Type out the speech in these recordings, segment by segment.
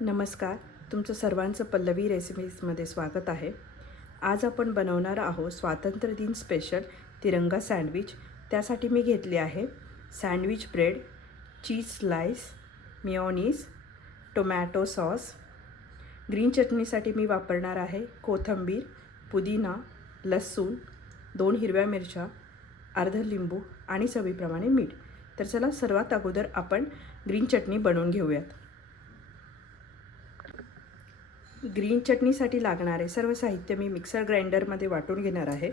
नमस्कार. तुमचं सर्वांचं पल्लवी रेसिपीजमध्ये स्वागत आहे. आज आपण बनवणार आहोत स्वातंत्र्य दिन स्पेशल तिरंगा सँडविच. त्यासाठी मी घेतले आहे sandwich bread cheese slice mayonnaise tomato sauce. Green चटणीसाठी मी वापरणार आहे कोथिंबीर पुदिना लसूण दोन हिरव्या मिरच्या अर्ध लिंबू आणि चवीप्रमाणे मीठ. तर चला सर्वात अगोदर आपण ग्रीन चटणी बनवून घेऊयात. ग्रीन चटणीसाठी लागणारे सर्व साहित्य मी मिक्सर ग्राइंडरमध्ये वाटून घेणार आहे.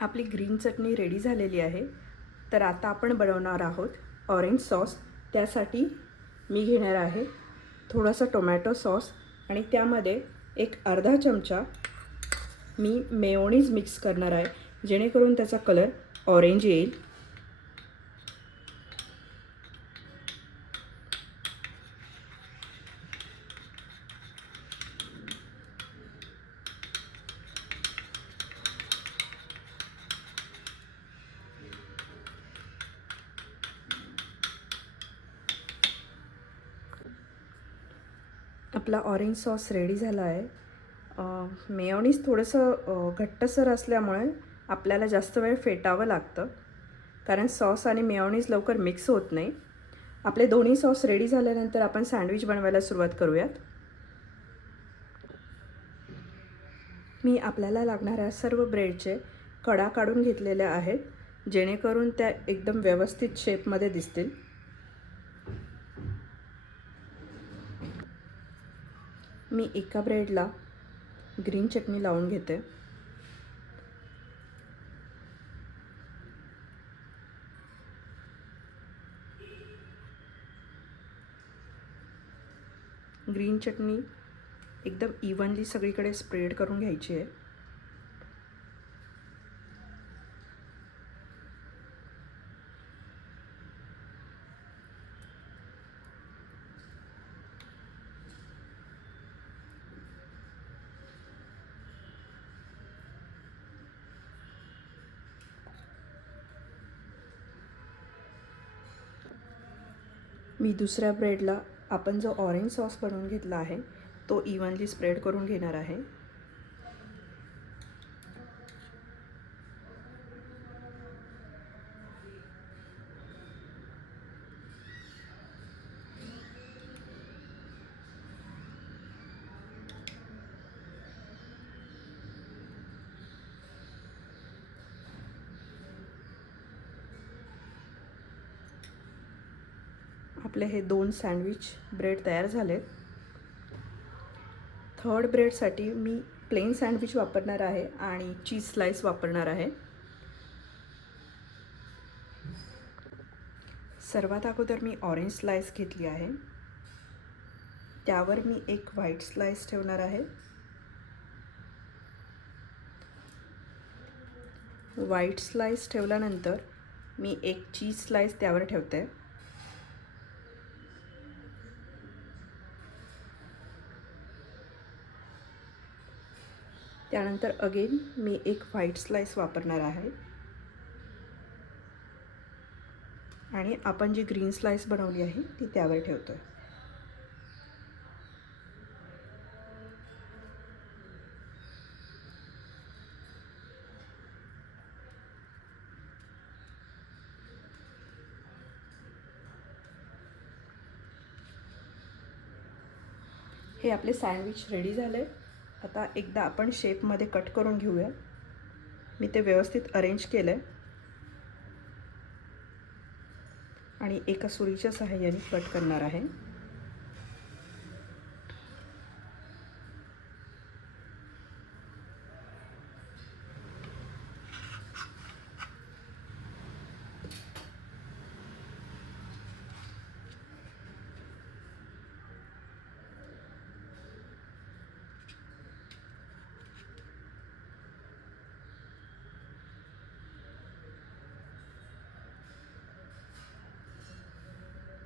आपली ग्रीन चटणी रेडी झालेली आहे. तर आता आपण बनवणार आहोत ऑरेंज सॉस. त्यासाठी मी घेणार आहे थोडासा टोमॅटो सॉस आणि त्यामध्ये एक अर्धा चमचा मी मेओणीज मिक्स करणार आहे जेणेकरून त्याचा कलर ऑरेंज येईल. आपला ऑरेंज सॉस रेडी झाला आहे. मेयोनीज थोडंसं घट्टसर असल्यामुळे आपल्याला जास्त वेळ फेटावं लागतं. कारण सॉस आणि मेयोनीज लवकर मिक्स होत नाही. आपले दोन्ही सॉस रेडी झाल्यानंतर आपण सँडविच बनवायला सुरुवात करूयात. मी आपल्याला लागणाऱ्या सर्व ब्रेडचे कडा काढून घेतलेल्या आहेत जेणेकरून त्या एकदम व्यवस्थित शेपमध्ये दिसतील. मी एका ब्रेडला ग्रीन चटणी लावून घेते. ग्रीन चटणी एकदम इव्हनली सगळीकडे स्प्रेड करून घ्यायची आहे. मी दुसऱ्या ब्रेडला आपण जो ऑरेंज सॉस बनवून घेतला आहे तो इव्हनली स्प्रेड करून घेणार आहे. आपले हे दोन सँडविच ब्रेड तयार झाले. थर्ड ब्रेडसाठी मी प्लेन सँडविच वापरणार आहे आणि चीज स्लाइस वापरणार आहे. सर्वात अगोदर मी ऑरेंज स्लाइस घेतली आहे. त्यावर मी एक व्हाईट स्लाइस ठेवणार आहे. व्हाईट स्लाइस ठेवल्यानंतर मी एक चीज स्लाइस त्यावर ठेवते. त्यानंतर अगेन मी एक व्हाईट स्लाइस वापरणार आहे. आणि आपण जी ग्रीन स्लाइस बनवली आहे ती त्यावर ठेवतो आहे हे आपले सँडविच रेडी झाले. आता एकदा आपण शेपमध्ये कट करून घेऊया. मी ते व्यवस्थित अरेंज केलं आहे आणि एका सुरीच्या सहाय्याने कट करणार आहे.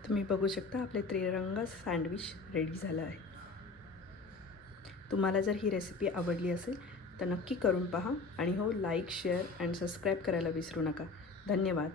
तुम्ही बघू शकता आपले त्रिरंगा सँडविच रेडी झालं आहे. तुम्हाला जर ही रेसिपी आवडली असेल तर नक्की करून पहा आणि हो लाईक शेअर अँड सबस्क्राईब करायला विसरू नका. धन्यवाद.